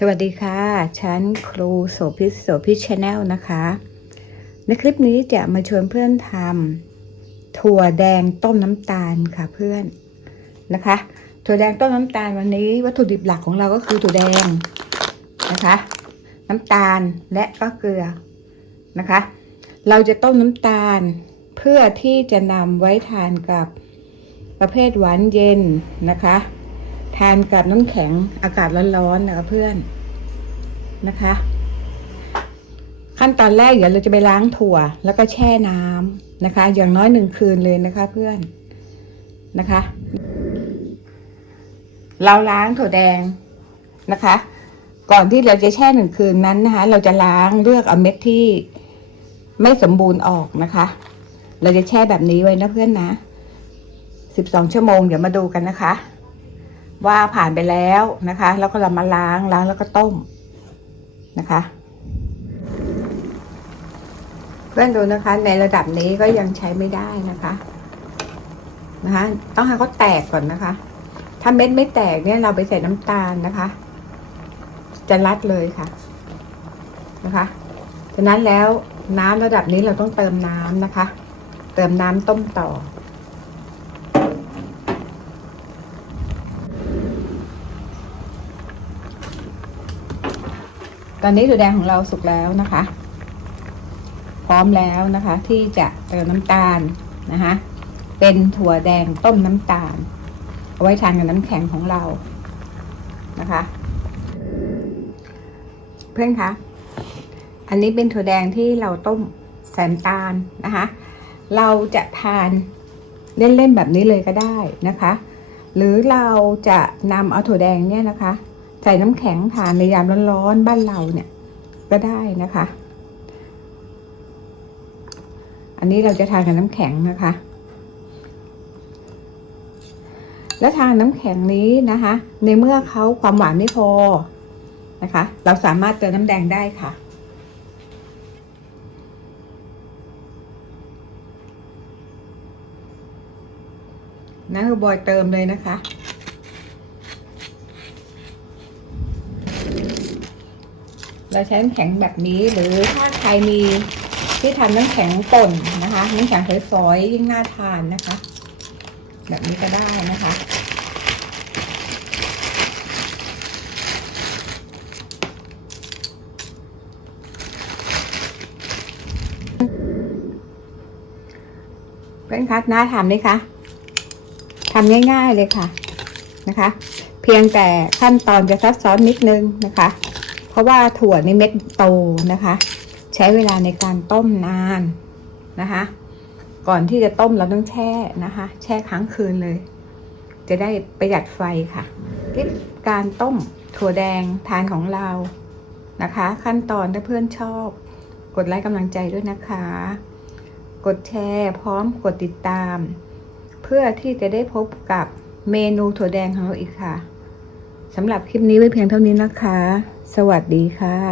สวัสดีค่ะ ฉันครูโสภิตโสภิตชาแนลนะคะ ในคลิปนี้จะมาชวนเพื่อนทำถั่วแดงต้มน้ำตาลค่ะเพื่อนนะคะ ถั่วแดงต้มน้ำตาลวันนี้ วัตถุดิบหลักของเราก็คือถั่วแดงนะคะ น้ำตาลและก็เกลือนะคะ เราจะต้มน้ำตาลเพื่อที่จะนำไว้ทานกับประเภทหวานเย็นนะคะ ทานกับน้ำแข็งอากาศร้อนๆนะคะเพื่อนนะคะ ขั้นตอนแรกเดี๋ยวเราจะไปล้างถั่ว แล้วก็แช่น้ำนะคะ อย่างน้อยหนึ่งคืนเลยนะคะ เพื่อนนะคะ เราล้างถั่วแดงนะคะ ก่อนที่เราจะแช่หนึ่งคืนนั้นนะคะ เราจะล้างเลือกเอาเม็ดที่ไม่สมบูรณ์ออกนะคะ เราจะแช่แบบนี้ไว้นะเพื่อนนะสิบสองชั่วโมงเดี๋ยวมาดูกันนะคะ ว่าผ่านไปแล้วนะคะ แล้วก็เรามาล้างล้างแล้วก็ต้มนะคะ เพื่อนดูนะคะ ในระดับนี้ก็ยังใช้ไม่ได้นะคะนะคะ ต้องให้เขาแตกก่อนนะคะ ถ้าเม็ดไม่แตกเนี่ยเราไปใส่น้ำตาลนะคะ จะรัดเลยค่ะนะคะฉะนั้นแล้วน้ำระดับนี้เราต้องเติมน้ำนะคะ เติมน้ำต้มต่อ ตอนนี้ถั่วแดงของเราสุกแล้วนะคะ พร้อมแล้วนะคะ ที่จะเติมน้ำตาลนะคะ เป็นถั่วแดงต้มน้ำตาล เอาไว้ทานกับน้ำแข็งของเรานะคะ เพื่อนคะอันนี้เป็นถั่วแดงที่เราต้มใส่น้ำตาลนะคะ เราจะทานเล่นๆแบบนี้เลยก็ได้นะคะ หรือเราจะนำเอาถั่วแดงเนี่ยนะคะ ใส่น้ำแข็งทานในยามร้อนๆบ้านเราเนี่ยก็ได้นะคะ อันนี้เราจะทานกับน้ำแข็งนะคะ และทานน้ำแข็งนี้นะคะ ในเมื่อเขาความหวานไม่พอนะคะ เราสามารถเติมน้ำแดงได้ค่ะนะคือบอยเติมเลยนะคะ เราใช้น้ำแข็งแบบนี้หรือถ้าใครมีที่ทำน้ำแข็งป่นนะคะน้ำแข็งฝอยๆยิ่งน่าทานนะคะ แบบนี้ก็ได้นะคะเพื่อนคะน่าทำไหมคะทำง่าย ๆเลยค่ะนะคะ เพียงแต่ขั้นตอนจะซับซ้อนนิดนึงนะคะ ราะว่าถั่วนี่เม็ดโตนะคะ ใช้เวลาในการต้มนานนะคะ ก่อนที่จะต้มเราต้องแช่นะคะ แช่ค้างคืนเลย จะได้ประหยัดไฟค่ะที่การต้มถั่วแดงทานของเรานะคะ ขั้นตอนถ้าเพื่อนชอบ กดไลค์กำลังใจด้วยนะคะ กดแชร์พร้อมกดติดตาม เพื่อที่จะได้พบกับเมนูถั่วแดงของเราอีกค่ะสำหรับคลิปนี้ไว้เพียงเท่านี้นะคะ สวัสดีค่ะ